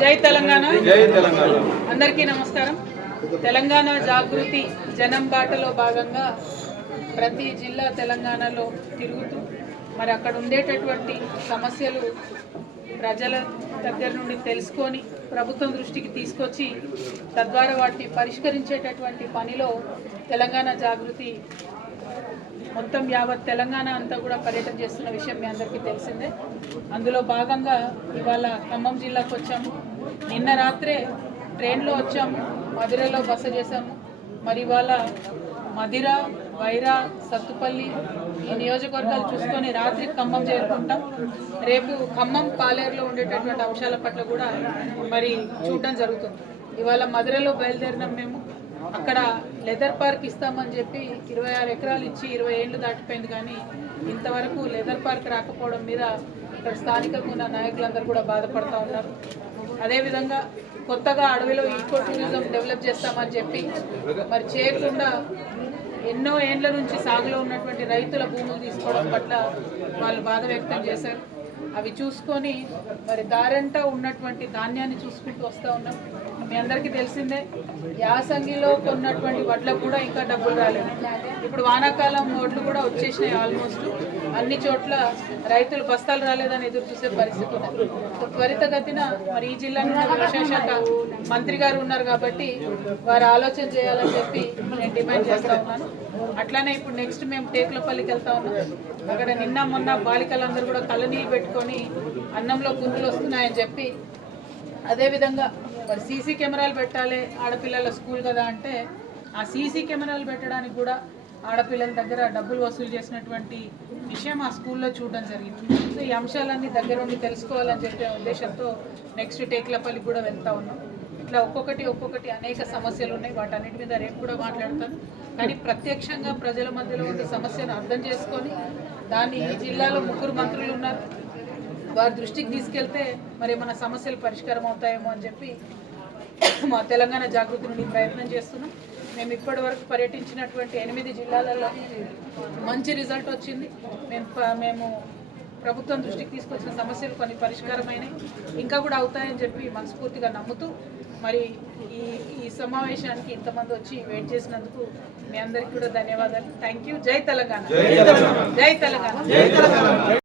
జై తెలంగాణ. అందరికీ నమస్కారం. తెలంగాణ జాగృతి జనం బాటలో భాగంగా ప్రతి జిల్లా తెలంగాణలో తిరుగుతూ మరి అక్కడ ఉండేటటువంటి సమస్యలు ప్రజల దగ్గర నుండి తెలుసుకొని ప్రభుత్వం దృష్టికి తీసుకొచ్చి తద్వారా వాటిని పరిష్కరించేటటువంటి పనిలో తెలంగాణ జాగృతి మొత్తం యావత్ తెలంగాణ అంతా కూడా పర్యటన చేస్తున్న విషయం మీ అందరికీ తెలిసిందే. అందులో భాగంగా ఇవాళ ఖమ్మం జిల్లాకు వచ్చాము. నిన్న రాత్రే ట్రైన్లో వచ్చాము, మధిరలో బస చేశాము. మరి ఇవాళ మధిర, వైరా, సత్తుపల్లి ఈ నియోజకవర్గాలు చూసుకొని రాత్రి ఖమ్మం చేరుకుంటాం. రేపు ఖమ్మం పాలేరులో ఉండేటటువంటి అంశాల పట్ల కూడా మరి చూడడం జరుగుతుంది. ఇవాళ మధిరలో బయలుదేరినాం మేము. అక్కడ లెదర్ పార్క్ ఇస్తామని చెప్పి 26 ఎకరాలు ఇచ్చి 20 ఏళ్ళు దాటిపోయింది, కానీ ఇంతవరకు లెదర్ పార్క్ రాకపోవడం మీద ఇక్కడ స్థానికంగా ఉన్న నాయకులందరూ కూడా బాధపడుతూ ఉన్నారు. అదేవిధంగా కొత్తగా అడవిలో ఈకో టూరిజం డెవలప్ చేస్తామని చెప్పి మరి చేయకుండా ఎన్నో ఏండ్ల నుంచి సాగులో ఉన్నటువంటి రైతుల భూములు తీసుకోవడం పట్ల వాళ్ళు బాధ వ్యక్తం చేశారు. అవి చూసుకొని మరి దారంటా ఉన్నటువంటి ధాన్యాన్ని చూసుకుంటూ వస్తూ ఉన్నాం. మీ అందరికీ తెలిసిందే, యాసంగిలో కొన్నటువంటి వడ్లకు కూడా ఇంకా డబ్బులు రాలేదు. ఇప్పుడు వానాకాలం వడ్లు కూడా వచ్చేసినాయి. ఆల్మోస్ట్ అన్ని చోట్ల రైతులు బస్తాలు రాలేదని ఎదురు చూసే పరిస్థితి ఉంది. త్వరితగతిన మరి ఈ జిల్లా నుండి వ్యవసాయ శాఖ మంత్రి గారు ఉన్నారు కాబట్టి వారు ఆలోచన చేయాలని చెప్పి నేను డిమాండ్ చేస్తూ ఉన్నాను. అట్లానే ఇప్పుడు నెక్స్ట్ మేము టేకులపల్లికి వెళ్తా ఉన్నాం. అక్కడ నిన్న మొన్న బాలికలందరూ కూడా కళ్ళనీళ్ళు పెట్టుకొని అన్నంలో పురుగులు వస్తున్నాయని చెప్పి, అదేవిధంగా మరి సీసీ కెమెరాలు పెట్టాలి ఆడపిల్లల స్కూల్ కదా అంటే ఆ సీసీ కెమెరాలు పెట్టడానికి కూడా ఆడపిల్లల దగ్గర డబ్బులు వసూలు చేసినటువంటి విషయం ఆ స్కూల్లో చూడడం జరిగింది. సో ఈ అంశాలన్నీ దగ్గర ఉండి తెలుసుకోవాలని చెప్పే ఉద్దేశంతో నెక్స్ట్ టేకులపల్లికి కూడా వెళ్తా ఉన్నాం. ఇట్లా ఒక్కొక్కటి అనేక సమస్యలు ఉన్నాయి. వాటన్నిటి మీద రేపు కూడా మాట్లాడతాను. కానీ ప్రత్యక్షంగా ప్రజల మధ్యలో ఉన్న సమస్యను అర్థం చేసుకొని దాన్ని ఈ జిల్లాలో 3 మంత్రులు ఉన్నారు, వారి దృష్టికి తీసుకెళ్తే మరి మన సమస్యలు పరిష్కారం అవుతాయేమో అని చెప్పి మా తెలంగాణ జాగృతి నుండి ప్రయత్నం చేస్తున్నాం. మేము ఇప్పటి వరకు పర్యటించినటువంటి 8 జిల్లాలలో మంచి రిజల్ట్ వచ్చింది. మేము ప్రభుత్వం దృష్టికి తీసుకొచ్చిన సమస్యలు కొన్ని పరిష్కారమైనవి, ఇంకా కూడా అవుతాయని చెప్పి మనస్ఫూర్తిగా నమ్ముతూ మరి ఈ సమావేశానికి ఇంతమంది వచ్చి వెయిట్ చేసినందుకు మీ అందరికీ కూడా ధన్యవాదాలు. Thank you. జై తెలంగాణ. జై తెలంగాణ.